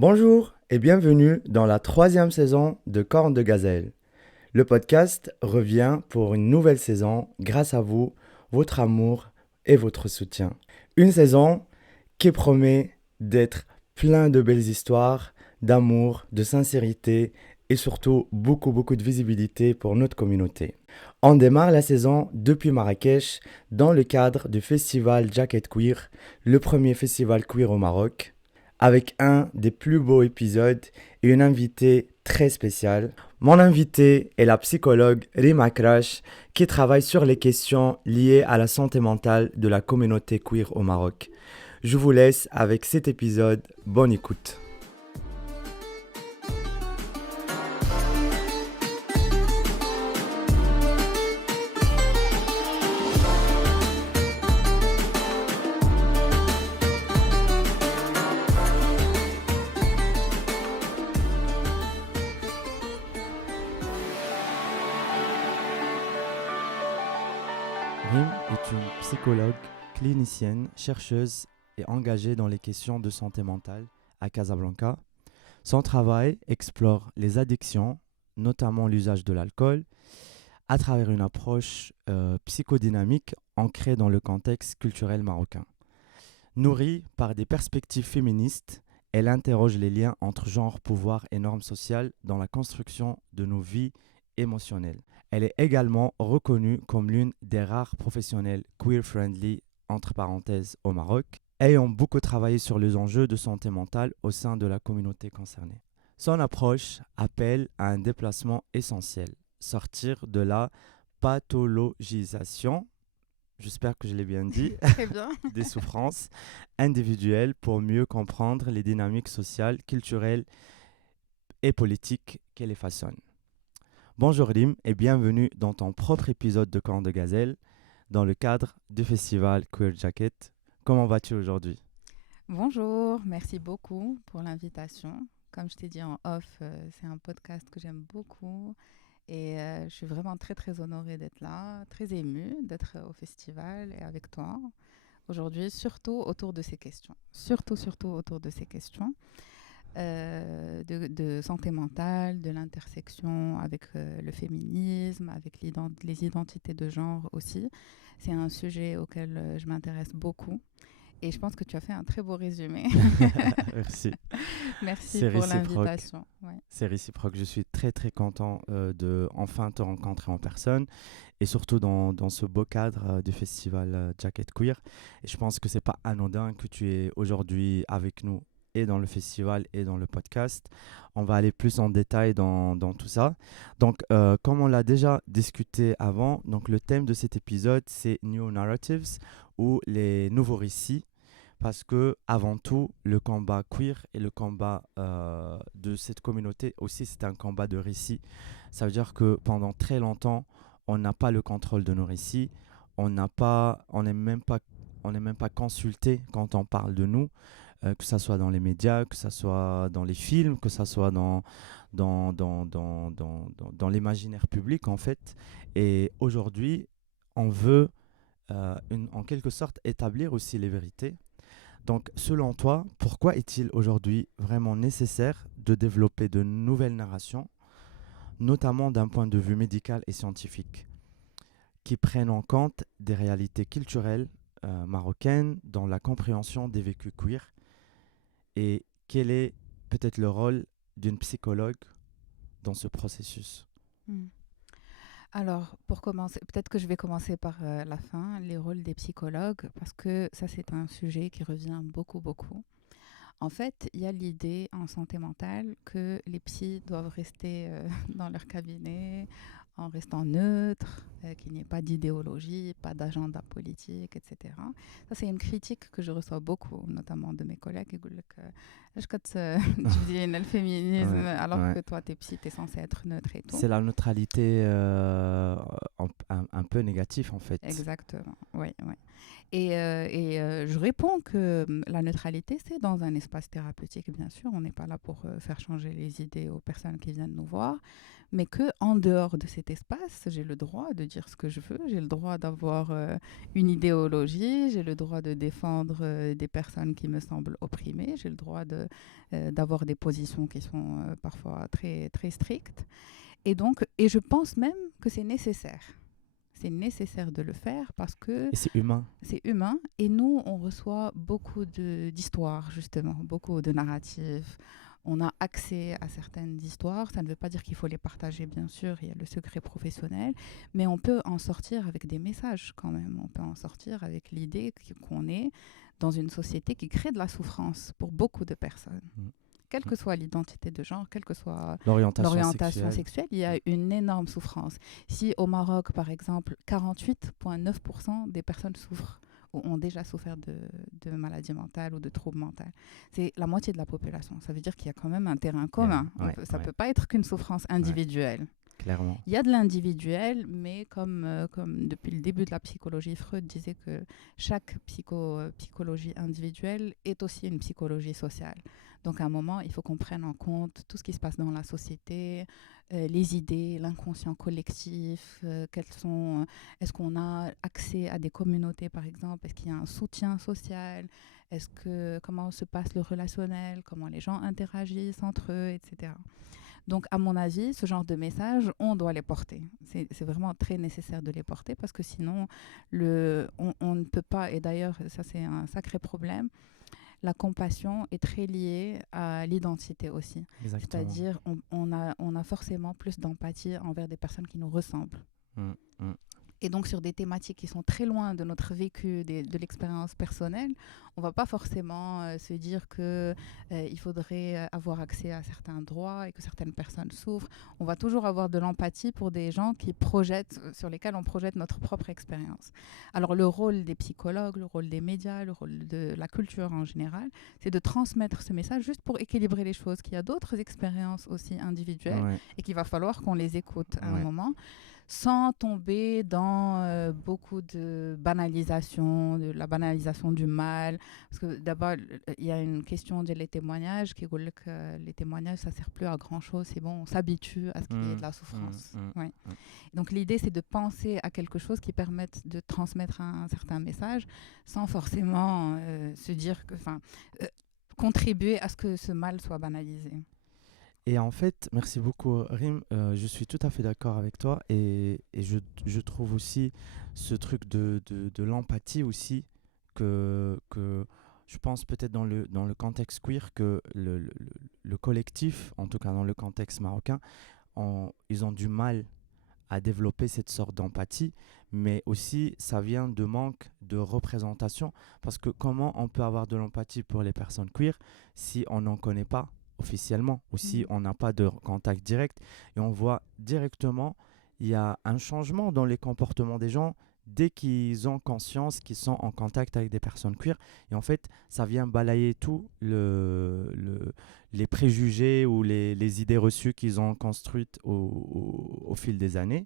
Bonjour et bienvenue dans la troisième saison de Cornes de Gazelle. Le podcast revient pour une nouvelle saison grâce à vous, votre amour et votre soutien. Une saison qui promet d'être plein de belles histoires, d'amour, de sincérité et surtout beaucoup de visibilité pour notre communauté. On démarre la saison depuis Marrakech dans le cadre du festival Jacket Queer, le premier festival queer au Maroc, avec un des plus beaux épisodes et une invitée très spéciale. Mon invitée est la psychologue Rima Crash qui travaille sur les questions liées à la santé mentale de la communauté queer au Maroc. Je vous laisse avec cet épisode. Bonne écoute. Rim est une psychologue, clinicienne, chercheuse et engagée dans les questions de santé mentale à Casablanca. Son travail explore les addictions, notamment l'usage de l'alcool, à travers une approche psychodynamique ancrée dans le contexte culturel marocain. Nourrie par des perspectives féministes, elle interroge les liens entre genre, pouvoir et normes sociales dans la construction de nos vies émotionnelles. Elle est également reconnue comme l'une des rares professionnels queer-friendly, entre parenthèses, au Maroc, ayant beaucoup travaillé sur les enjeux de santé mentale au sein de la communauté concernée. Son approche appelle à un déplacement essentiel, sortir de la pathologisation, j'espère que je l'ai bien dit, Très bien. des souffrances individuelles pour mieux comprendre les dynamiques sociales, culturelles et politiques qui les façonnent. Bonjour Rim et bienvenue dans ton propre épisode de Cornes de Gazelle dans le cadre du festival Queer Jacket. Comment vas-tu aujourd'hui? Bonjour, merci beaucoup pour l'invitation. Comme je t'ai dit en off, c'est un podcast que j'aime beaucoup et je suis vraiment très honorée d'être là, très émue d'être au festival et avec toi aujourd'hui, surtout autour de ces questions. Surtout autour de ces questions de santé mentale, de l'intersection avec le féminisme, avec les identités de genre aussi. C'est un sujet auquel je m'intéresse beaucoup. Et je pense que tu as fait un très beau résumé. Merci. Merci C'est pour réciproque. l'invitation. Ouais. C'est réciproque. Je suis très content de enfin te rencontrer en personne et surtout dans ce beau cadre du festival Jacket Queer. Et je pense que c'est pas anodin que tu es aujourd'hui avec nous et dans le festival et dans le podcast. On va aller plus en détail dans tout ça. Donc, comme on l'a déjà discuté avant, donc le thème de cet épisode, c'est New Narratives ou les nouveaux récits parce que avant tout, le combat queer et le combat de cette communauté aussi, c'est un combat de récits. Ça veut dire que pendant très longtemps, on n'a pas le contrôle de nos récits, on n'est même pas consulté quand on parle de nous, que ce soit dans les médias, que ce soit dans les films, que ce soit dans l'imaginaire public en fait. Et aujourd'hui, on veut en quelque sorte établir aussi les vérités. Donc, selon toi, pourquoi est-il aujourd'hui vraiment nécessaire de développer de nouvelles narrations, notamment d'un point de vue médical et scientifique, qui prennent en compte des réalités culturelles marocaines dans la compréhension des vécus queer et quel est peut-être le rôle d'une psychologue dans ce processus? Hmm. Alors, pour commencer, peut-être que je vais commencer par la fin, les rôles des psychologues, parce que ça, c'est un sujet qui revient beaucoup. En fait, il y a l'idée en santé mentale que les psys doivent rester dans leur cabinet en restant neutres, qu'il n'y ait pas d'idéologie, pas d'agenda politique, etc. Ça, c'est une critique que je reçois beaucoup, notamment de mes collègues qui disent que je dis le féminisme Ouais, alors ouais. que toi, t'es psy, t'es censé être neutre et tout. C'est la neutralité un peu négative en fait. Exactement, oui. Et je réponds que la neutralité, c'est dans un espace thérapeutique, bien sûr. On n'est pas là pour faire changer les idées aux personnes qui viennent nous voir, mais que en dehors de cet espace, j'ai le droit de dire ce que je veux, j'ai le droit d'avoir une idéologie, j'ai le droit de défendre des personnes qui me semblent opprimées, j'ai le droit de d'avoir des positions qui sont parfois très, très strictes. Et je pense même que c'est nécessaire. C'est nécessaire de le faire parce que Et c'est humain. c'est humain. Et nous, on reçoit beaucoup d'histoires, justement, beaucoup de narratifs. On a accès à certaines histoires. Ça ne veut pas dire qu'il faut les partager, bien sûr. Il y a le secret professionnel. Mais on peut en sortir avec des messages quand même. On peut en sortir avec l'idée qu'on est dans une société qui crée de la souffrance pour beaucoup de personnes. Quelle que soit l'identité de genre, quelle que soit l'orientation sexuelle, il y a une énorme souffrance. Si au Maroc, par exemple, 48,9% des personnes souffrent ou ont déjà souffert de maladies mentales ou de troubles mentaux, c'est la moitié de la population. Ça veut dire qu'il y a quand même un terrain commun. Ça ne peut pas être qu'une souffrance individuelle. Clairement. Il y a de l'individuel, mais comme depuis le début de la psychologie, Freud disait que chaque psychologie individuelle est aussi une psychologie sociale. Donc à un moment, il faut qu'on prenne en compte tout ce qui se passe dans la société, les idées, l'inconscient collectif, est-ce qu'on a accès à des communautés par exemple, est-ce qu'il y a un soutien social, comment se passe le relationnel, comment les gens interagissent entre eux, etc. Donc, à mon avis, ce genre de messages, on doit les porter. C'est vraiment très nécessaire de les porter parce que sinon, on ne peut pas, et d'ailleurs, ça c'est un sacré problème, la compassion est très liée à l'identité aussi. Exactement. C'est-à-dire, on a forcément plus d'empathie envers des personnes qui nous ressemblent. Et donc, sur des thématiques qui sont très loin de notre vécu, de l'expérience personnelle, on ne va pas forcément se dire qu'il faudrait avoir accès à certains droits et que certaines personnes souffrent. On va toujours avoir de l'empathie pour des gens sur lesquels on projette notre propre expérience. Alors, le rôle des psychologues, le rôle des médias, le rôle de la culture en général, c'est de transmettre ce message juste pour équilibrer les choses, qu'il y a d'autres expériences aussi individuelles et qu'il va falloir qu'on les écoute à un moment, sans tomber dans beaucoup de banalisation, de la banalisation du mal. Parce que d'abord, il y a une question des témoignages qui dit que les témoignages, ça ne sert plus à grand-chose. C'est bon, on s'habitue à ce qu'il y ait de la souffrance. Donc l'idée, c'est de penser à quelque chose qui permette de transmettre un certain message sans forcément se dire contribuer à ce que ce mal soit banalisé. Et en fait, merci beaucoup Rim, je suis tout à fait d'accord avec toi et je trouve aussi ce truc de l'empathie aussi que je pense peut-être dans le contexte queer que le collectif, en tout cas dans le contexte marocain, ils ont du mal à développer cette sorte d'empathie, mais aussi ça vient de manque de représentation parce que comment on peut avoir de l'empathie pour les personnes queer si on n'en connaît pas officiellement ou si on n'a pas de contact direct et on voit directement il y a un changement dans les comportements des gens dès qu'ils ont conscience qu'ils sont en contact avec des personnes queer et en fait ça vient balayer tout les préjugés ou les idées reçues qu'ils ont construites au fil des années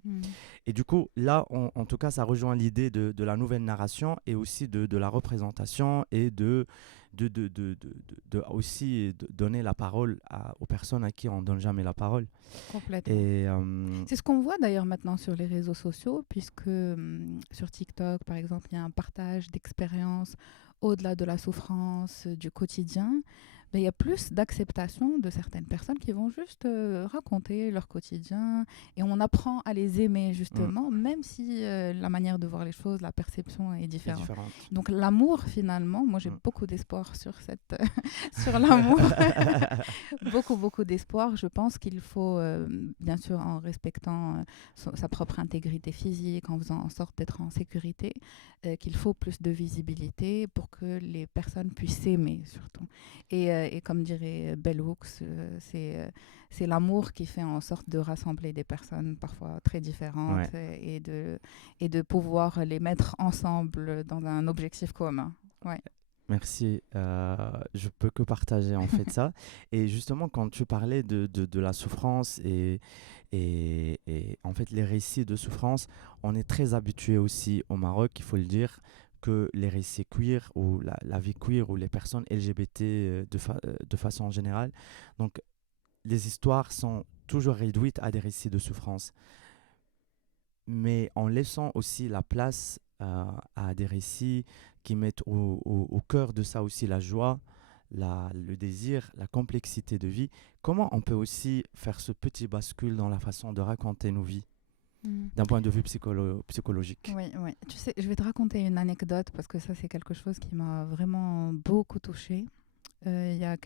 et du coup là en tout cas ça rejoint l'idée de la nouvelle narration et aussi de la représentation et aussi de donner la parole aux personnes à qui on ne donne jamais la parole. Complètement. Et, c'est ce qu'on voit d'ailleurs maintenant sur les réseaux sociaux, puisque sur TikTok, par exemple, il y a un partage d'expériences au-delà de la souffrance du quotidien. Mais il y a plus d'acceptation de certaines personnes qui vont juste raconter leur quotidien et on apprend à les aimer justement, même si la manière de voir les choses, la perception est différente. Donc l'amour finalement, moi j'ai beaucoup d'espoir sur sur l'amour, beaucoup d'espoir. Je pense qu'il faut, bien sûr en respectant sa propre intégrité physique, en faisant en sorte d'être en sécurité, qu'il faut plus de visibilité pour que les personnes puissent s'aimer surtout. Et comme dirait Bell Hooks, c'est l'amour qui fait en sorte de rassembler des personnes parfois très différentes et de pouvoir les mettre ensemble dans un objectif commun. Merci, je peux que partager en fait ça. Et justement, quand tu parlais de la souffrance et en fait les récits de souffrance, on est très habitué aussi au Maroc, il faut le dire, que les récits queer ou la vie queer ou les personnes LGBT de façon générale. Donc, les histoires sont toujours réduites à des récits de souffrance. Mais en laissant aussi la place à des récits qui mettent au cœur de ça aussi la joie, le désir, la complexité de vie, comment on peut aussi faire ce petit bascule dans la façon de raconter nos vies d'un point de vue psychologique? Oui, oui. Tu sais, je vais te raconter une anecdote parce que ça, c'est quelque chose qui m'a vraiment beaucoup touchée. Il y a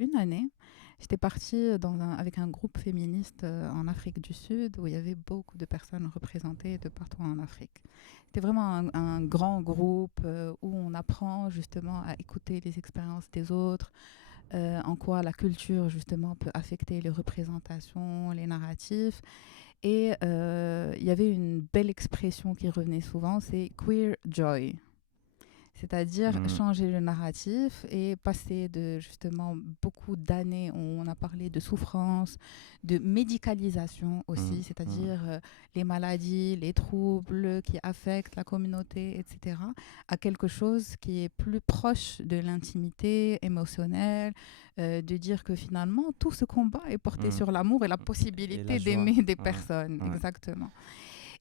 une année, j'étais partie avec un groupe féministe en Afrique du Sud où il y avait beaucoup de personnes représentées de partout en Afrique. C'était vraiment un grand groupe où on apprend justement à écouter les expériences des autres, en quoi la culture justement peut affecter les représentations, les narratifs. Et il y avait une belle expression qui revenait souvent, c'est queer joy. C'est-à-dire changer le narratif et passer de justement beaucoup d'années où on a parlé de souffrance, de médicalisation aussi, c'est-à-dire les maladies, les troubles qui affectent la communauté, etc., à quelque chose qui est plus proche de l'intimité émotionnelle, de dire que finalement tout ce combat est porté sur l'amour et la possibilité d'aimer des personnes. Exactement.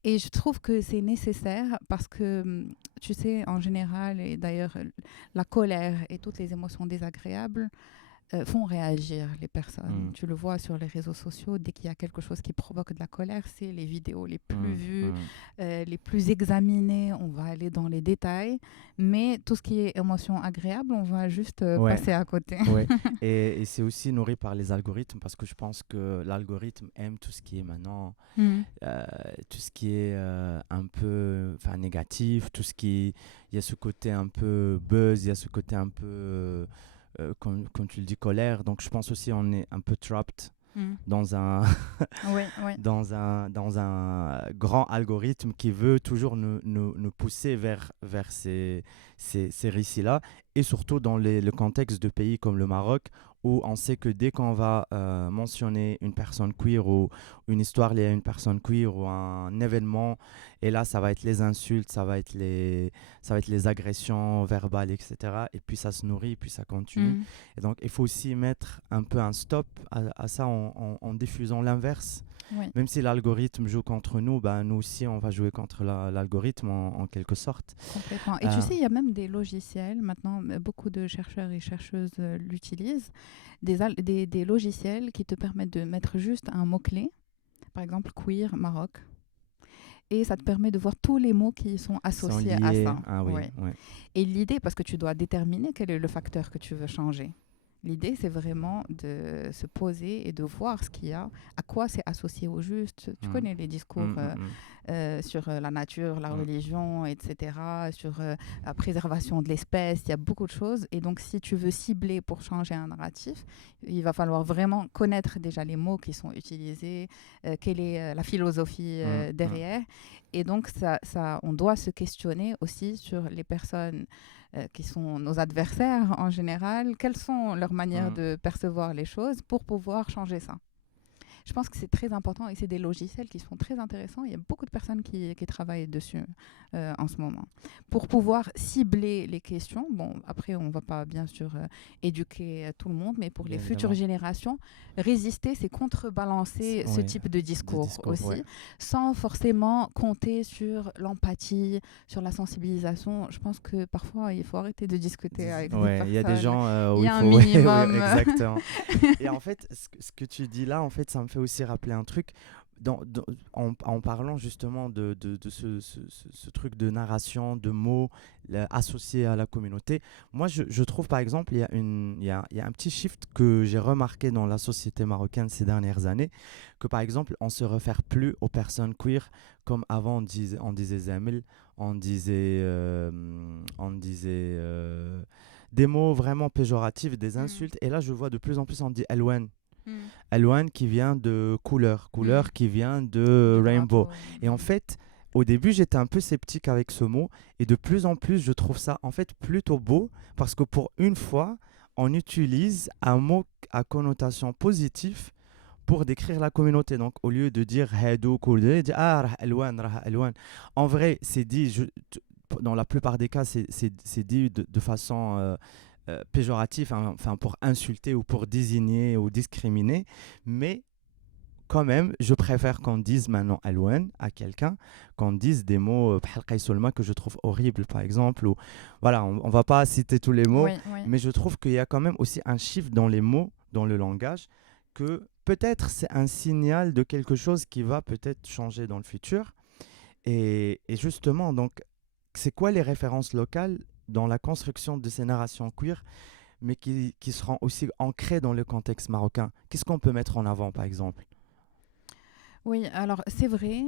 Et je trouve que c'est nécessaire parce que, tu sais, en général, et d'ailleurs, la colère et toutes les émotions désagréables font réagir les personnes. Tu le vois sur les réseaux sociaux, dès qu'il y a quelque chose qui provoque de la colère, c'est les vidéos les plus vues, les plus examinées. On va aller dans les détails, mais tout ce qui est émotion agréable, on va juste passer à côté. Ouais. Et c'est aussi nourri par les algorithmes parce que je pense que l'algorithme aime tout ce qui est maintenant, tout ce qui est un peu négatif, tout ce qui... Il y a ce côté un peu buzz, il y a ce côté un peu... comme tu le dis, colère. Donc, je pense aussi on est un peu trapped dans un dans un grand algorithme qui veut toujours nous pousser vers ces récits-là. Et surtout dans le contexte de pays comme le Maroc, où on sait que dès qu'on va mentionner une personne queer ou une histoire liée à une personne queer ou un événement, et là, ça va être les insultes, ça va être les agressions verbales, etc. Et puis ça se nourrit, et puis ça continue. Et donc, il faut aussi mettre un peu un stop à ça en diffusant l'inverse. Oui. Même si l'algorithme joue contre nous, nous aussi, on va jouer contre l'algorithme en quelque sorte. Complètement. Et tu sais, il y a même des logiciels, maintenant, beaucoup de chercheurs et chercheuses l'utilisent, des logiciels qui te permettent de mettre juste un mot-clé, par exemple queer Maroc, et ça te permet de voir tous les mots qui sont associés à ça. Ah oui, ouais. Et l'idée, parce que tu dois déterminer quel est le facteur que tu veux changer. L'idée, c'est vraiment de se poser et de voir ce qu'il y a, à quoi c'est associé au juste. Tu connais les discours sur la nature, la religion, etc., sur la préservation de l'espèce. Il y a beaucoup de choses. Et donc, si tu veux cibler pour changer un narratif, il va falloir vraiment connaître déjà les mots qui sont utilisés, quelle est la philosophie derrière. Et donc, on doit se questionner aussi sur les personnes qui sont nos adversaires en général, quelles sont leurs manières de percevoir les choses pour pouvoir changer ça. Je pense que c'est très important et c'est des logiciels qui sont très intéressants. Il y a beaucoup de personnes qui travaillent dessus en ce moment pour pouvoir cibler les questions. Bon, après, on ne va pas bien sûr éduquer tout le monde, mais pour les futures générations, résister, c'est contrebalancer ce type de discours aussi, sans forcément compter sur l'empathie, sur la sensibilisation. Je pense que parfois, il faut arrêter de discuter avec des personnes. Il y a des gens où il faut... un minimum. Exactement. Et en fait, ce que tu dis là, en fait, ça me fait aussi rappeler un truc. En parlant justement de ce truc de narration, de mots associés à la communauté, moi je trouve par exemple, il y a un petit shift que j'ai remarqué dans la société marocaine ces dernières années, que par exemple on se réfère plus aux personnes queer comme avant on disait Zamil, on disait des mots vraiment péjoratifs, des insultes, et là je vois de plus en plus on dit Elwen. Elwan qui vient de couleur qui vient de rainbow. Et en fait, au début, j'étais un peu sceptique avec ce mot et de plus en plus, je trouve ça en fait plutôt beau parce que pour une fois, on utilise un mot à connotation positive pour décrire la communauté. Donc, au lieu de dire Hadou, Koulé, dire Ah, Elwan. En vrai, c'est dit, dans la plupart des cas, c'est dit de façon... péjoratif, pour insulter ou pour désigner ou discriminer, mais quand même, je préfère qu'on dise maintenant Alouane à quelqu'un, qu'on dise des mots bhal Qaïs Solma que je trouve horribles, par exemple. Ou, voilà, on ne va pas citer tous les mots, Oui, oui. mais je trouve qu'il y a quand même aussi un chiffre dans les mots, dans le langage, que peut-être c'est un signal de quelque chose qui va peut-être changer dans le futur. Et justement, donc, c'est quoi les références locales dans la construction de ces narrations queer, mais qui seront aussi ancrées dans le contexte marocain? Qu'est-ce qu'on peut mettre en avant, par exemple? Oui, alors c'est vrai.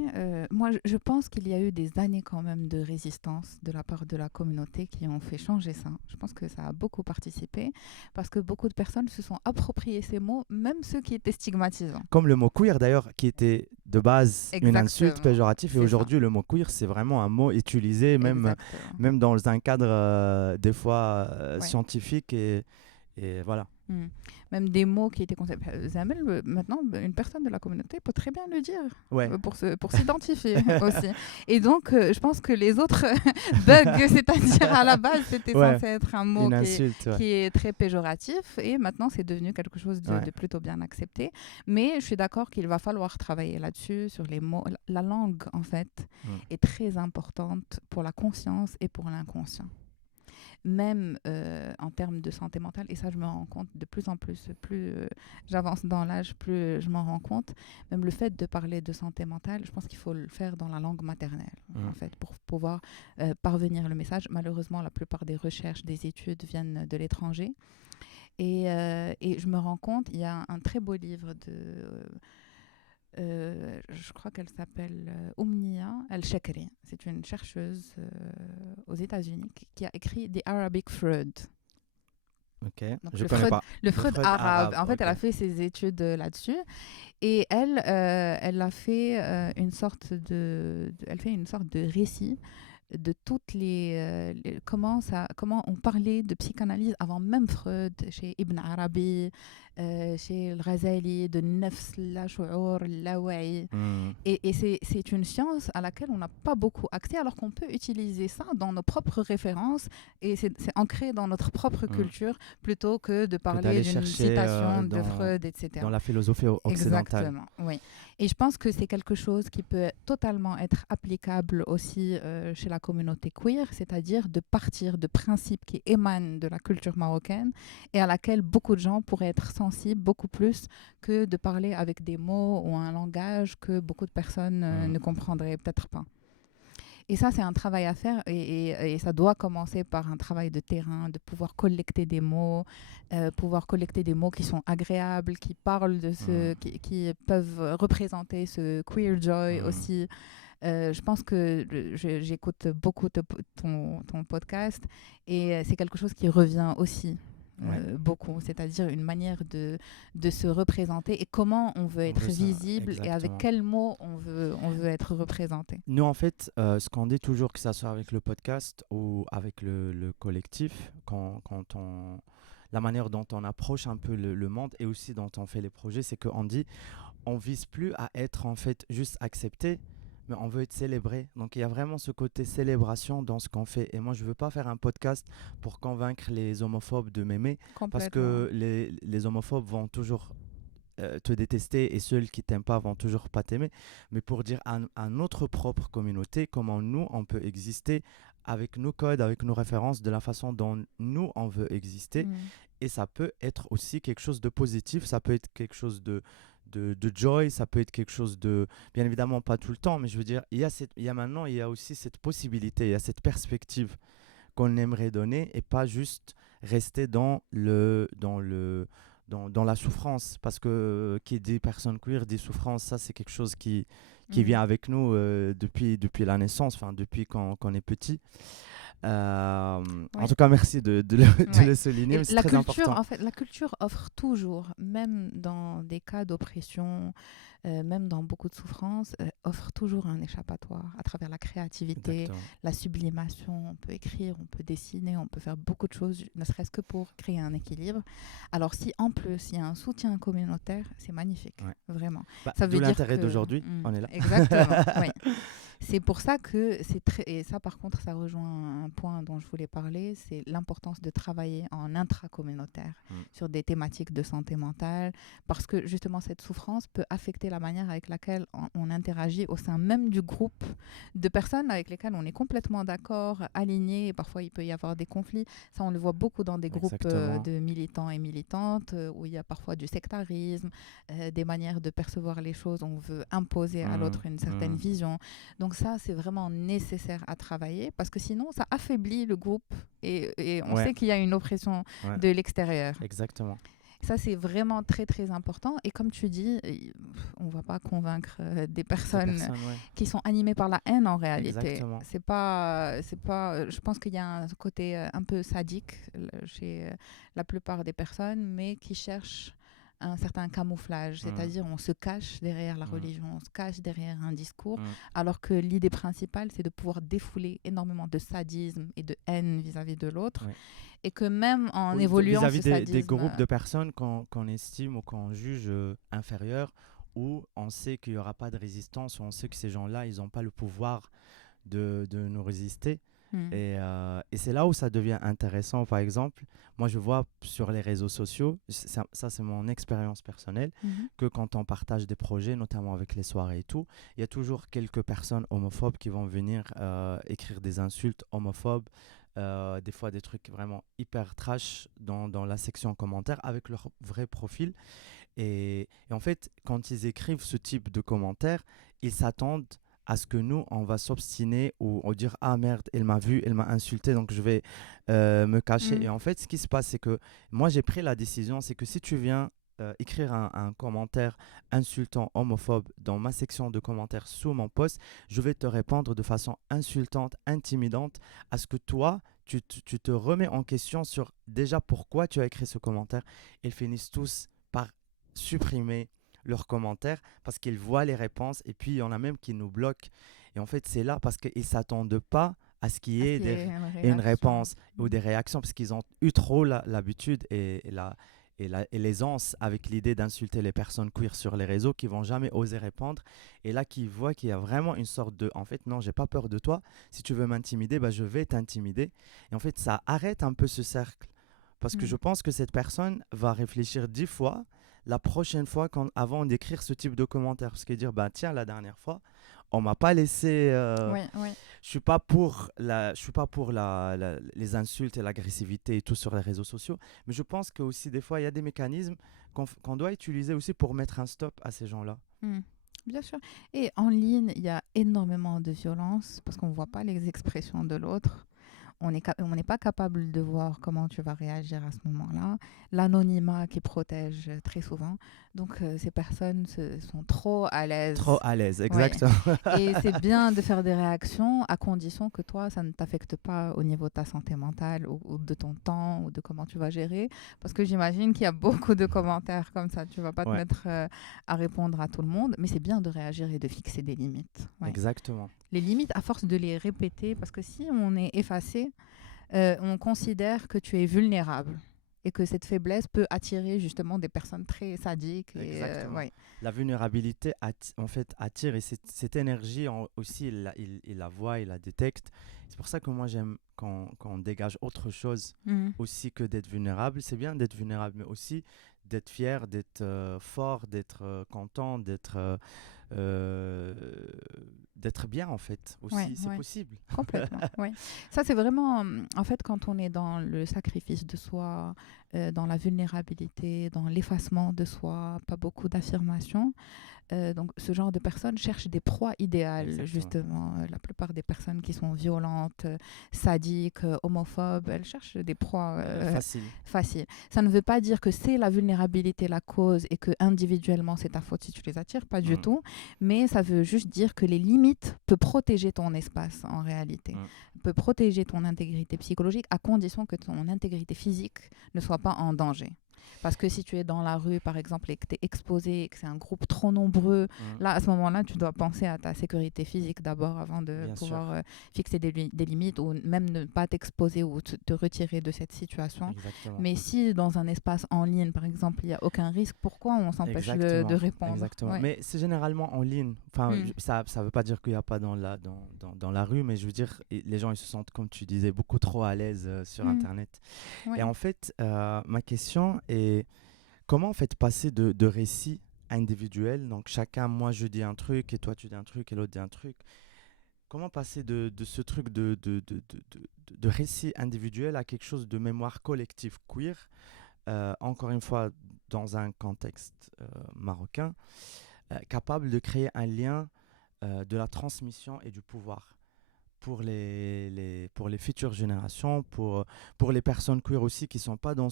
Moi, je pense qu'il y a eu des années quand même de résistance de la part de la communauté qui ont fait changer ça. Je pense que ça a beaucoup participé parce que beaucoup de personnes se sont appropriées ces mots, même ceux qui étaient stigmatisants. Comme le mot queer, d'ailleurs, qui était de base une insulte Exactement, péjorative, et c'est ça. aujourd'hui, le mot queer, c'est vraiment un mot utilisé, même, Exactement. même dans un cadre des fois Ouais. scientifique, et voilà. Mm. Même des mots qui étaient considérés. Zamel, maintenant, une personne de la communauté peut très bien le dire Ouais, pour s'identifier aussi. Et donc, je pense que les autres bugs, c'est-à-dire à la base, c'était ouais, censé être un mot une insulte, ouais. qui est très péjoratif et maintenant, c'est devenu quelque chose Ouais. de plutôt bien accepté. Mais je suis d'accord qu'il va falloir travailler là-dessus, sur les mots. La langue, en fait, Mm. est très importante pour la conscience et pour l'inconscient. Même en termes de santé mentale, et ça je me rends compte de plus en plus, plus j'avance dans l'âge, plus je m'en rends compte, même le fait de parler de santé mentale, je pense qu'il faut le faire dans la langue maternelle, en fait, pour pouvoir parvenir le message. Malheureusement, la plupart des recherches, des études viennent de l'étranger, et je me rends compte, il y a un très beau livre je crois qu'elle s'appelle Oumnia El-Shekri. C'est une chercheuse aux États-Unis qui a écrit The Arabic Freud. Ok, Donc je connais pas. le Freud arabe. En fait, ok. elle a fait ses études là-dessus et elle a fait elle fait une sorte de récit de toutes comment on parlait de psychanalyse avant même Freud, chez Ibn Arabi, chez el Ghazali, de Nefs, la Shu'ur, la Wa'i. Mm. Et c'est une science à laquelle on n'a pas beaucoup accès, alors qu'on peut utiliser ça dans nos propres références et c'est ancré dans notre propre Mm. culture plutôt que de Que parler d'aller d'une chercher citation de Freud, etc. dans la philosophie occidentale. Exactement, oui. Et je pense que c'est quelque chose qui peut totalement être applicable aussi chez la communauté queer, c'est-à-dire de partir de principes qui émanent de la culture marocaine et à laquelle beaucoup de gens pourraient être sensibles beaucoup plus que de parler avec des mots ou un langage que beaucoup de personnes ne comprendraient peut-être pas. Et ça, c'est un travail à faire et ça doit commencer par un travail de terrain, de pouvoir collecter des mots, qui sont agréables, qui parlent de qui peuvent représenter ce queer joy aussi. Je pense que j'écoute beaucoup ton podcast et c'est quelque chose qui revient aussi. Beaucoup, c'est-à-dire une manière de se représenter et comment on veut être visible et avec exactement. quels mots on veut être représenté. Nous, en fait, ce qu'on dit toujours, que ça soit avec le podcast ou avec le collectif, quand on... La manière dont on approche un peu le monde et aussi dont on fait les projets, c'est qu'on dit, on vise plus à être en fait juste accepté, mais on veut être célébré. Donc il y a vraiment ce côté célébration dans ce qu'on fait. Et moi, je veux pas faire un podcast pour convaincre les homophobes de m'aimer, parce que les homophobes vont toujours te détester et ceux qui t'aiment pas vont toujours pas t'aimer, mais pour dire à notre propre communauté comment nous on peut exister avec nos codes, avec nos références, de la façon dont nous on veut exister. Et ça peut être aussi quelque chose de positif, ça peut être quelque chose de joy, ça peut être quelque chose de, bien évidemment pas tout le temps, mais je veux dire, il y a maintenant, il y a aussi cette possibilité, il y a cette perspective qu'on aimerait donner et pas juste rester dans la souffrance, parce que qui dit personne queer dit souffrance, ça c'est quelque chose qui vient avec nous depuis la naissance, enfin depuis qu'on est petit. En tout cas, merci de le souligner, mais c'est très important. En fait, la culture offre toujours, même dans des cas d'oppression, même dans beaucoup de souffrances, offre toujours un échappatoire à travers la créativité, Exactement. la sublimation. On peut écrire, on peut dessiner, on peut faire beaucoup de choses, ne serait-ce que pour créer un équilibre. Alors si en plus il y a un soutien communautaire, c'est magnifique, vraiment. D'où l'intérêt d'aujourd'hui, on est là. Exactement, oui. C'est pour ça que c'est très... Et ça, par contre, ça rejoint un point dont je voulais parler, c'est l'importance de travailler en intracommunautaire sur des thématiques de santé mentale, parce que justement, cette souffrance peut affecter la manière avec laquelle on interagit au sein même du groupe de personnes avec lesquelles on est complètement d'accord, alignés, et parfois il peut y avoir des conflits. Ça, on le voit beaucoup dans des groupes de militants et militantes, où il y a parfois du sectarisme, des manières de percevoir les choses, on veut imposer à l'autre une certaine vision. Donc ça, c'est vraiment nécessaire à travailler parce que sinon, ça affaiblit le groupe et on sait qu'il y a une oppression de l'extérieur. Exactement. Ça, c'est vraiment très, très important. Et comme tu dis, on ne va pas convaincre des personnes qui sont animées par la haine en réalité. C'est pas, je pense qu'il y a un côté un peu sadique chez la plupart des personnes, mais qui cherchent un certain camouflage, c'est-à-dire on se cache derrière la religion, on se cache derrière un discours, alors que l'idée principale, c'est de pouvoir défouler énormément de sadisme et de haine vis-à-vis de l'autre, et que même en évoluant vis-à-vis ce sadisme... des groupes de personnes qu'on estime ou qu'on juge inférieurs, où on sait qu'il n'y aura pas de résistance, où on sait que ces gens-là, ils n'ont pas le pouvoir de nous résister. Et c'est là où ça devient intéressant. Par exemple, moi je vois sur les réseaux sociaux, ça c'est mon expérience personnelle, que quand on partage des projets, notamment avec les soirées et tout, il y a toujours quelques personnes homophobes qui vont venir écrire des insultes homophobes, des fois des trucs vraiment hyper trash dans la section commentaires avec leur vrai profil. Et en fait, quand ils écrivent ce type de commentaires, ils s'attendent à ce que nous, on va s'obstiner ou dire « Ah merde, elle m'a vu, elle m'a insulté, donc je vais me cacher. » Et en fait, ce qui se passe, c'est que moi, j'ai pris la décision, c'est que si tu viens écrire un commentaire insultant, homophobe dans ma section de commentaires sous mon post, je vais te répondre de façon insultante, intimidante, à ce que toi, tu te remets en question sur déjà pourquoi tu as écrit ce commentaire. Ils finissent tous par supprimer leurs commentaires parce qu'ils voient les réponses et puis il y en a même qui nous bloquent. Et en fait, c'est là parce qu'ils ne s'attendent pas à ce qu'il y ait une réponse ou des réactions parce qu'ils ont eu trop l'habitude et l'aisance avec l'idée d'insulter les personnes queer sur les réseaux qui ne vont jamais oser répondre. Et là, qui voient qu'il y a vraiment une sorte de « En fait, non, j'ai pas peur de toi. Si tu veux m'intimider, bah, je vais t'intimider. » Et en fait, ça arrête un peu ce cercle. Parce que je pense que cette personne va réfléchir 10 fois la prochaine fois avant d'écrire ce type de commentaire. Parce qu'elle dire, bah, tiens, la dernière fois, on m'a pas laissé... Je suis pas pour les insultes et l'agressivité et tout sur les réseaux sociaux. Mais je pense que aussi des fois, il y a des mécanismes qu'on doit utiliser aussi pour mettre un stop à ces gens-là. Bien sûr. Et en ligne, il y a énormément de violence parce qu'on ne voit pas les expressions de l'autre. On n'est pas capable de voir comment tu vas réagir à ce moment-là. L'anonymat qui protège très souvent. Donc, ces personnes sont trop à l'aise. Trop à l'aise, exactement. Ouais. Et c'est bien de faire des réactions à condition que toi, ça ne t'affecte pas au niveau de ta santé mentale ou de ton temps ou de comment tu vas gérer. Parce que j'imagine qu'il y a beaucoup de commentaires comme ça. Tu ne vas pas te mettre à répondre à tout le monde. Mais c'est bien de réagir et de fixer des limites. Ouais. Exactement. Les limites, à force de les répéter, parce que si on est effacé, on considère que tu es vulnérable et que cette faiblesse peut attirer justement des personnes très sadiques. Exactement. La vulnérabilité en fait attire et cette énergie aussi, il la voit, il la détecte. C'est pour ça que moi j'aime quand on dégage autre chose aussi que d'être vulnérable. C'est bien d'être vulnérable, mais aussi d'être fier, d'être fort, d'être content, d'être bien en fait aussi, c'est possible. Complètement, oui. Ça c'est vraiment, en fait quand on est dans le sacrifice de soi, dans la vulnérabilité, dans l'effacement de soi, pas beaucoup d'affirmation, donc ce genre de personnes cherchent des proies idéales. Exactement. Justement. La plupart des personnes qui sont violentes, sadiques, homophobes, elles cherchent des proies faciles. Ça ne veut pas dire que c'est la vulnérabilité la cause et que individuellement c'est ta faute si tu les attires, pas du tout, mais ça veut juste dire que les limites peuvent protéger ton espace en réalité, peut protéger ton intégrité psychologique à condition que ton intégrité physique ne soit pas en danger. Parce que si tu es dans la rue, par exemple, et que tu es exposé, et que c'est un groupe trop nombreux, là, à ce moment-là, tu dois penser à ta sécurité physique d'abord avant de Bien sûr. pouvoir fixer des limites ou même ne pas t'exposer ou te retirer de cette situation. Exactement. Mais si dans un espace en ligne, par exemple, il n'y a aucun risque, pourquoi on s'empêche de Exactement, répondre? exactement. Ouais. Mais c'est généralement en ligne. Enfin, Mm. ça veut pas dire qu'il n'y a pas dans la rue, mais je veux dire, les gens ils se sentent, comme tu disais, beaucoup trop à l'aise sur Mm. Internet. Et Ouais. en fait, ma question est comment en fait passer de récits individuels, donc chacun, moi je dis un truc et toi tu dis un truc et l'autre dit un truc. Comment passer de ce truc de récit individuel à quelque chose de mémoire collective queer, encore une fois dans un contexte marocain, capable de créer un lien de la transmission et du pouvoir pour pour les futures générations, pour les personnes queer aussi qui ne sont pas dans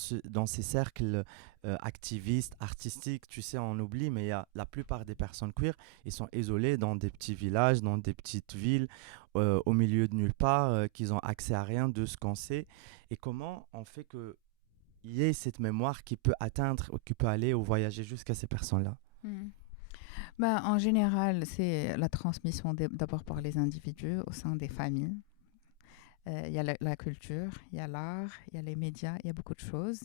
ces cercles activistes, artistiques. Tu sais, on oublie, mais il y a la plupart des personnes queer, ils sont isolés dans des petits villages, dans des petites villes, au milieu de nulle part, qu'ils ont accès à rien de ce qu'on sait. Et comment on fait qu'il y ait cette mémoire qui peut atteindre, ou qui peut aller ou voyager jusqu'à ces personnes-là? Mm. Bah, en général, c'est la transmission d'abord par les individus au sein des familles. Il y a la culture, il y a l'art, il y a les médias, il y a beaucoup de choses.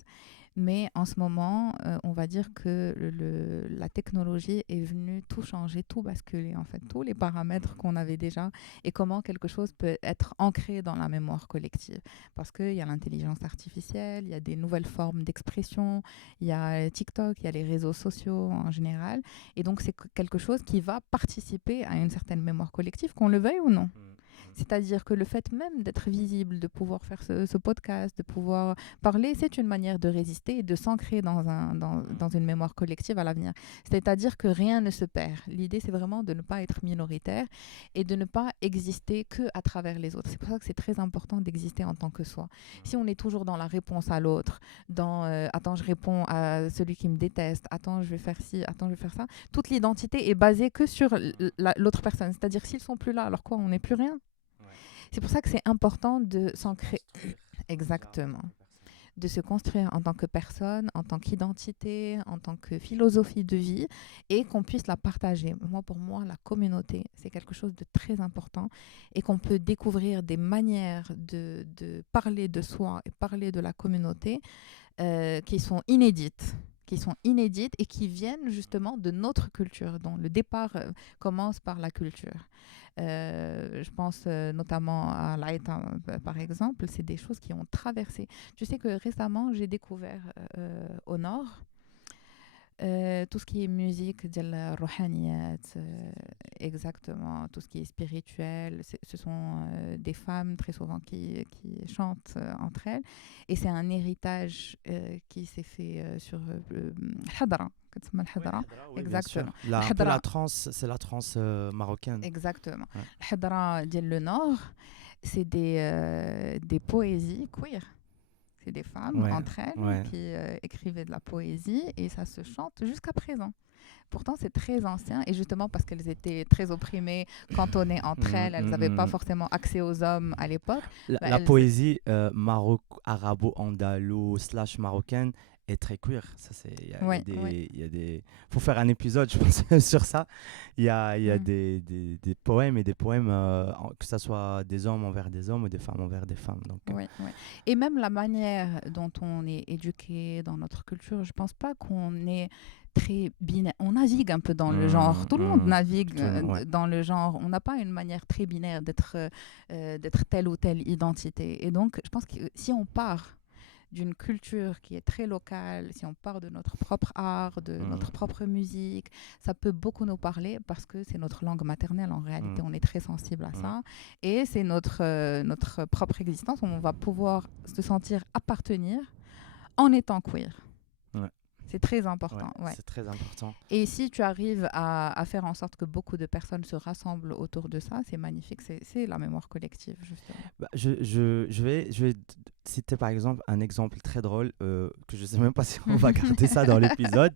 Mais en ce moment, on va dire que la technologie est venue tout changer, tout basculer, en fait, tous les paramètres qu'on avait déjà et comment quelque chose peut être ancré dans la mémoire collective. Parce qu'il y a l'intelligence artificielle, il y a des nouvelles formes d'expression, il y a TikTok, il y a les réseaux sociaux en général. Et donc, c'est quelque chose qui va participer à une certaine mémoire collective, qu'on le veuille ou non. C'est-à-dire que le fait même d'être visible, de pouvoir faire ce podcast, de pouvoir parler, c'est une manière de résister et de s'ancrer dans une mémoire collective à l'avenir. C'est-à-dire que rien ne se perd. L'idée, c'est vraiment de ne pas être minoritaire et de ne pas exister qu'à travers les autres. C'est pour ça que c'est très important d'exister en tant que soi. Si on est toujours dans la réponse à l'autre, dans attends, je réponds à celui qui me déteste, attends, je vais faire ci, attends, je vais faire ça, toute l'identité est basée que sur l'autre personne. C'est-à-dire que s'ils sont plus là, alors quoi, on n'est plus rien. C'est pour ça que c'est important de s'ancrer. Exactement. De se construire en tant que personne, en tant qu'identité, en tant que philosophie de vie et qu'on puisse la partager. Moi, pour moi, la communauté, c'est quelque chose de très important et qu'on peut découvrir des manières de parler de soi et parler de la communauté qui sont inédites et qui viennent justement de notre culture, dont le départ commence par la culture. Je pense notamment à l'Aïta, par exemple, c'est des choses qui ont traversé. Tu sais que récemment, j'ai découvert au nord tout ce qui est musique, de rouhaniyat, exactement, tout ce qui est spirituel. Ce sont des femmes très souvent qui chantent entre elles. Et c'est un héritage qui s'est fait sur Hadra. كتسمى الحضرة. Oui, bien sûr. Exactement. Un peu الحضرة. la trance, c'est la trance marocaine. Exactement. Ouais. الحضرة ديال le Nord, c'est des poésies queer. C'est des femmes Ouais, entre elles ouais. qui écrivaient de la poésie et ça se chante jusqu'à présent. Pourtant, c'est très ancien et justement parce qu'elles étaient très opprimées, cantonnées entre elles, elles n'avaient pas forcément accès aux hommes à l'époque. La poésie arabo-andalo / marocaine est très queer. Ça, c'est, Oui. il y a des... faut faire un épisode, je pense, sur ça. Il y a des poèmes et des poèmes, que ce soit des hommes envers des hommes ou des femmes envers des femmes. Donc, Oui. Et même la manière dont on est éduqué dans notre culture, je pense pas qu'on est très binaire. On navigue un peu dans le genre. Tout le monde navigue dans le genre. On n'a pas une manière très binaire d'être telle ou telle identité. Et donc, je pense que si on part d'une culture qui est très locale, si on part de notre propre art, de notre propre musique, ça peut beaucoup nous parler parce que c'est notre langue maternelle en réalité, on est très sensible à ça et c'est notre propre existence où on va pouvoir se sentir appartenir en étant queer. Ouais. C'est très important. Ouais. C'est très important. Et si tu arrives à faire en sorte que beaucoup de personnes se rassemblent autour de ça, c'est magnifique. C'est la mémoire collective, justement. Bah, je vais citer par exemple un exemple très drôle que je sais même pas si on va garder ça dans l'épisode,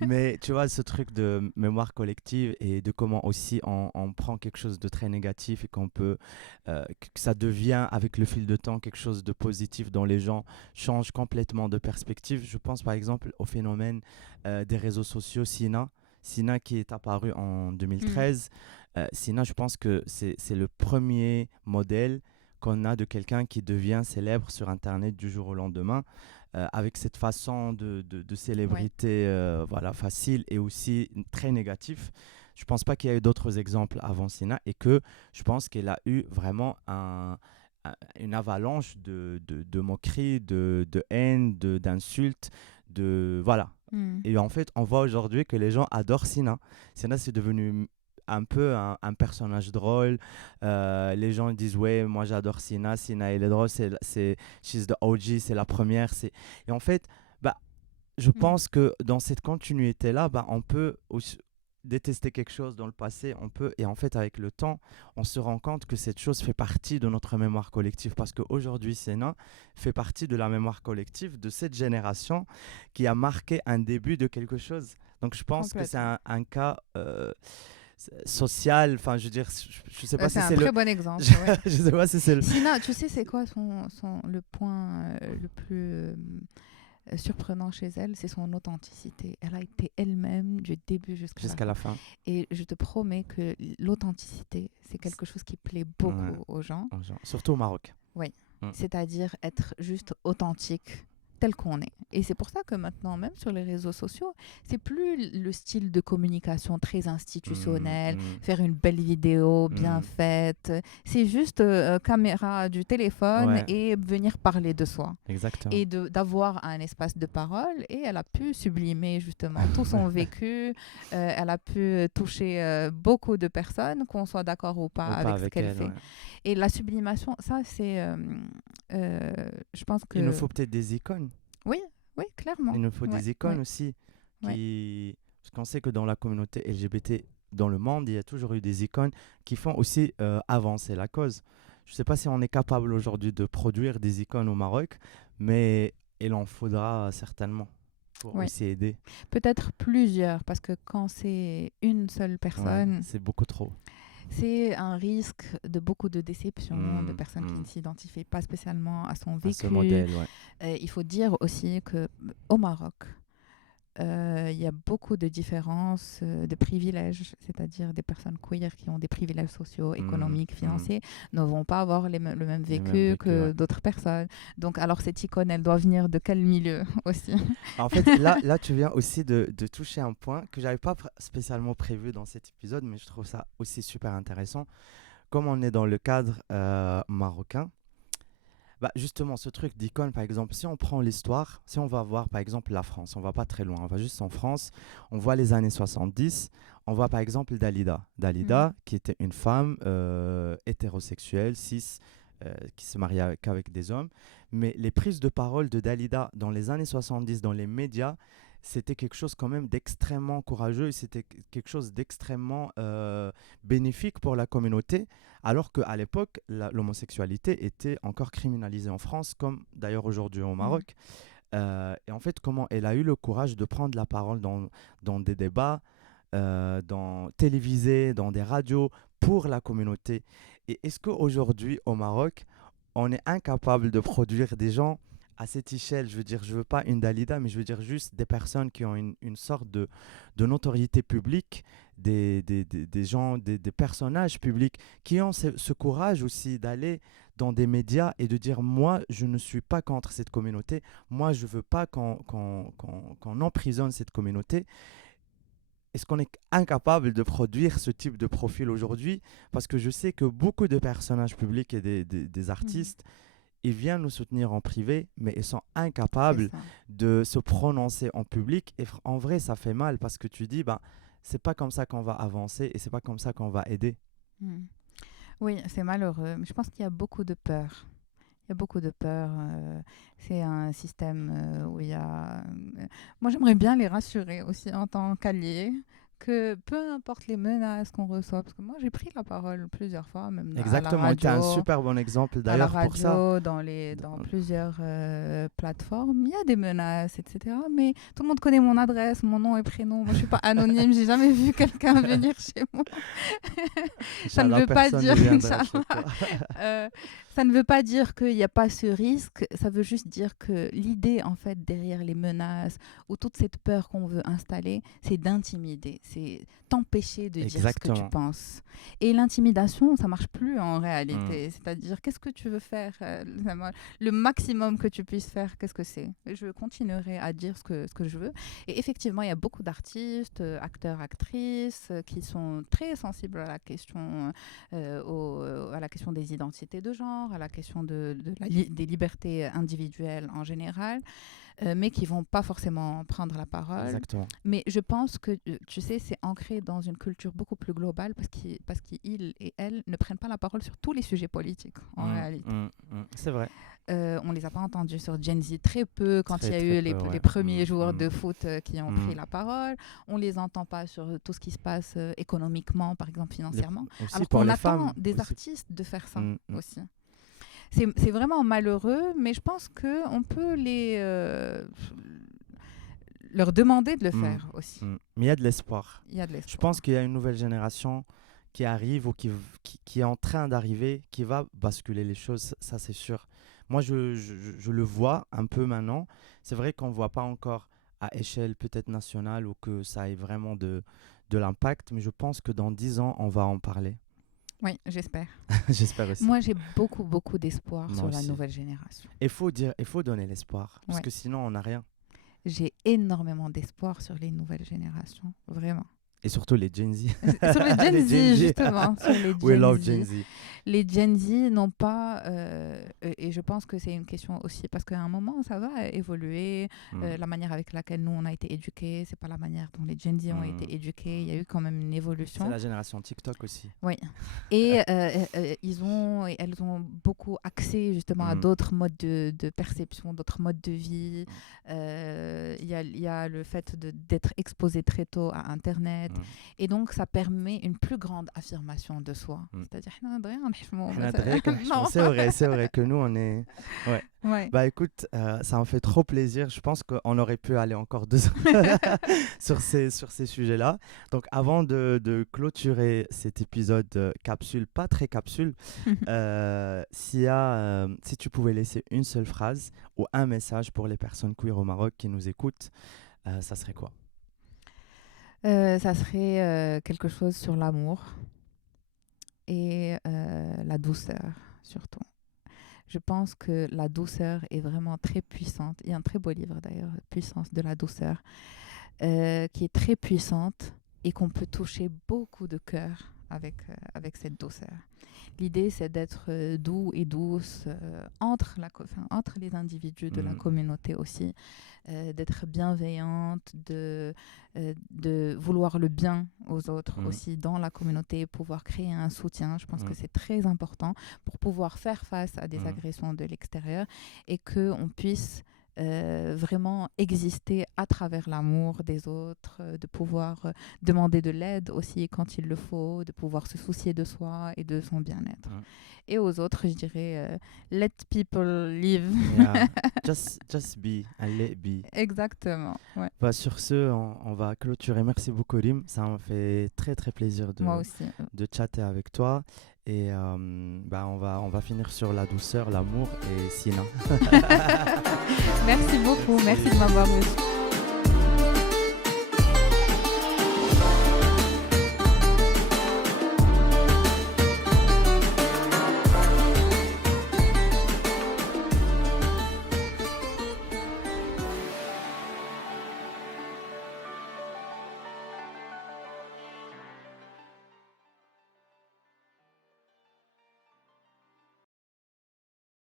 mais tu vois, ce truc de mémoire collective et de comment aussi on prend quelque chose de très négatif et qu'on peut, que ça devient avec le fil de temps quelque chose de positif dont les gens changent complètement de perspective. Je pense par exemple au phénomène des réseaux sociaux Sina. Sina qui est apparu en Mm. 2013. Sina, je pense que c'est le premier modèle qu'on a de quelqu'un qui devient célèbre sur Internet du jour au lendemain, avec cette façon de Ouais. célébrité voilà, facile et aussi très négatif. Je ne pense pas qu'il y ait eu d'autres exemples avant Sina et que je pense qu'elle a eu vraiment une avalanche de moqueries, de haine, d'insultes, voilà. Mm. Et en fait, on voit aujourd'hui que les gens adorent Sina. Sina, c'est devenu un peu un personnage drôle. Les gens disent, ouais, moi j'adore Sina. Sina, elle est drôle. She's the OG, c'est la première. Et en fait, bah, je Mm. pense que dans cette continuité-là, bah, on peut aussi détester quelque chose dans le passé, et en fait avec le temps, on se rend compte que cette chose fait partie de notre mémoire collective parce qu'aujourd'hui, Sénat fait partie de la mémoire collective de cette génération qui a marqué un début de quelque chose. Donc je pense que c'est Complètement. un cas social, enfin je veux dire, je sais pas C'est si un c'est le... très bon exemple, je, ouais. je sais pas si c'est le... Sina, tu sais, c'est quoi le point le plus surprenant chez elle? C'est son authenticité. Elle a été elle-même du début jusqu'à la Jusqu'à fin. la fin. Et je te promets que l'authenticité, c'est quelque chose qui plaît Ouais, beaucoup aux gens. surtout au Maroc. Oui. Mm. C'est-à-dire être juste authentique tel qu'on est. Et c'est pour ça que maintenant, même sur les réseaux sociaux, c'est plus le style de communication très Mm, institutionnel, mm, faire une belle vidéo bien mm. faite. C'est juste caméra du téléphone Ouais, et venir parler de soi exactement. et d'avoir un espace de parole. Et elle a pu sublimer justement tout son vécu. Elle a pu toucher beaucoup de personnes, qu'on soit d'accord ou pas Ou pas avec ce avec qu'elle elle, fait. ouais. Et la sublimation, ça, c'est. Je pense Il nous que. faut peut-être des icônes. Oui, oui, clairement. Il nous faut Ouais, des icônes ouais, aussi. ouais. Parce qu'on sait que dans la communauté LGBT dans le monde, il y a toujours eu des icônes qui font aussi avancer la cause. Je ne sais pas si on est capable aujourd'hui de produire des icônes au Maroc, mais il en faudra certainement pour Ouais. aussi aider. Peut-être plusieurs, parce que quand c'est une seule Ouais, personne, c'est beaucoup trop. c'est un risque de beaucoup de déception, de Hmm, personnes qui hmm. ne s'identifient pas spécialement à son À ce vécu. modèle, ouais. Il faut dire aussi que au Maroc, il y a beaucoup de différences de privilèges, c'est-à-dire des personnes queer qui ont des privilèges sociaux, Hmm, économiques, hmm. financiers, ne vont pas avoir le même Les mêmes vécu vécus, ouais. que d'autres personnes. Donc, alors, cette icône, elle doit venir de quel milieu aussi? En fait, là, tu viens aussi de toucher un point que j'avais pas spécialement prévu dans cet épisode, mais je trouve ça aussi super intéressant. Comme on est dans le cadre marocain, bah justement, ce truc d'icône, par exemple, si on prend l'histoire, si on va voir par exemple la France, on va pas très loin, on va juste en France, on voit les années 70, on voit par exemple Dalida. Mm. Dalida, qui était une femme hétérosexuelle, cis, qui se mariait qu'avec des hommes. Mais les prises de parole de Dalida dans les années 70 dans les médias, c'était quelque chose quand même d'extrêmement courageux et c'était quelque chose d'extrêmement bénéfique pour la communauté, alors qu'à l'époque, l'homosexualité était encore criminalisée en France, comme d'ailleurs aujourd'hui au Mm. Maroc. Et en fait, comment elle a eu le courage de prendre la parole dans des débats, télévisés, dans des radios, pour la communauté. Et est-ce qu'aujourd'hui, au Maroc, on est incapable de produire des gens à cette échelle? Je veux dire, je veux pas une Dalida, mais je veux dire juste des personnes qui ont une sorte de notoriété publique, des gens, des personnages publics qui ont ce courage aussi d'aller dans des médias et de dire moi je ne suis pas contre cette communauté, moi je veux pas qu'on emprisonne cette communauté. Est-ce qu'on est incapable de produire ce type de profil aujourd'hui? Parce que je sais que beaucoup de personnages publics et des Mm. artistes, ils viennent nous soutenir en privé, mais ils sont C'est incapables ça. de se prononcer en public. Et en vrai, ça fait mal parce que tu dis, ben, c'est pas comme ça qu'on va avancer et c'est pas comme ça qu'on va aider. Mm. Oui, c'est malheureux. Mais je pense qu'il y a beaucoup de peur. Il y a beaucoup de peur. C'est un système où il y a. Moi, j'aimerais bien les rassurer aussi en tant qu'alliés que peu importe les menaces qu'on reçoit, parce que moi j'ai pris la parole plusieurs fois, même Exactement, tu es un super bon exemple à la d'ailleurs pour ça. radio, dans plusieurs plateformes, il y a des menaces, etc. Mais tout le monde connaît mon adresse, mon nom et prénom. Moi, je suis pas anonyme, j'ai jamais vu quelqu'un venir chez moi. Ça ne veut pas dire, ça ne veut pas dire qu'il n'y a pas ce risque. Ça veut juste dire que l'idée, en fait, derrière les menaces ou toute cette peur qu'on veut installer, c'est d'intimider, c'est t'empêcher de dire ce que tu penses. Et l'intimidation, ça marche plus en réalité. C'est-à-dire, qu'est-ce que tu veux faire le maximum que tu puisses faire, qu'est-ce que c'est? Je continuerai à dire ce que je veux. Et effectivement, il y a beaucoup d'artistes, acteurs, actrices, qui sont très sensibles à la question, à la question des identités de genre, à la question des libertés individuelles en général, mais qui ne vont pas forcément prendre la parole. Exactement. Mais je pense que, tu sais, c'est ancré dans une culture beaucoup plus globale parce qu'ils et elles ne prennent pas la parole sur tous les sujets politiques, en réalité. C'est vrai. On ne les a pas entendus sur Gen Z très peu quand il y a eu les premiers joueurs de foot qui ont pris la parole. On ne les entend pas sur tout ce qui se passe économiquement, par exemple financièrement. Alors qu'on attend des artistes de faire ça aussi. C'est vraiment malheureux, mais je pense qu'on peut leur demander de le faire aussi. Mais il y a de l'espoir. Il y a de l'espoir. Je pense qu'il y a une nouvelle génération qui arrive ou qui est en train d'arriver, qui va basculer les choses, ça c'est sûr. Moi, je le vois un peu maintenant. C'est vrai qu'on ne voit pas encore à échelle peut-être nationale ou que ça ait vraiment de l'impact, mais je pense que dans 10 ans, on va en parler. Oui, j'espère. J'espère aussi. Moi, j'ai beaucoup, beaucoup d'espoir sur la nouvelle génération. Il faut donner l'espoir, parce que sinon, on n'a rien. J'ai énormément d'espoir sur les nouvelles générations, vraiment. Et surtout les Gen Z. Sur les Gen Z, justement. Sur les We love Gen Z. Les Gen Z n'ont pas... et je pense que c'est une question aussi, parce qu'à un moment, ça va évoluer. La manière avec laquelle nous, on a été éduqués, c'est pas la manière dont les Gen Z ont été éduqués. Il y a eu quand même une évolution. C'est la génération TikTok aussi. Oui. Et elles ont beaucoup accès, justement, à d'autres modes de perception, d'autres modes de vie. Il y a le fait d'être exposé très tôt à Internet. Et donc, ça permet une plus grande affirmation de soi. C'est-à-dire, c'est vrai que nous, on est... Ouais. Bah écoute, ça me fait trop plaisir. Je pense qu'on aurait pu aller encore 2 heures sur ces sujets-là. Donc, avant de clôturer cet épisode capsule, pas très capsule, si tu pouvais laisser une seule phrase ou un message pour les personnes queer au Maroc qui nous écoutent, ça serait quoi? Ça serait quelque chose sur l'amour et la douceur, surtout. Je pense que la douceur est vraiment très puissante. Il y a un très beau livre d'ailleurs, Puissance de la douceur, qui est très puissante et qu'on peut toucher beaucoup de cœurs avec cette douceur. L'idée, c'est d'être doux et douce entre les individus de la communauté aussi, d'être bienveillante, de vouloir le bien aux autres aussi dans la communauté, pouvoir créer un soutien. Je pense que c'est très important pour pouvoir faire face à des agressions de l'extérieur et qu'on puisse vraiment exister à travers l'amour des autres, de pouvoir demander de l'aide aussi quand il le faut, de pouvoir se soucier de soi et de son bien-être. Et aux autres, je dirais let people live. Yeah. Just be and let be. Exactement. Ouais. Bah, sur ce, on va clôturer. Merci beaucoup, Rim. Ça m'a fait très très plaisir de chatter avec toi. Et on va finir sur la douceur, l'amour et Sina. Merci beaucoup. Merci de m'avoir reçu.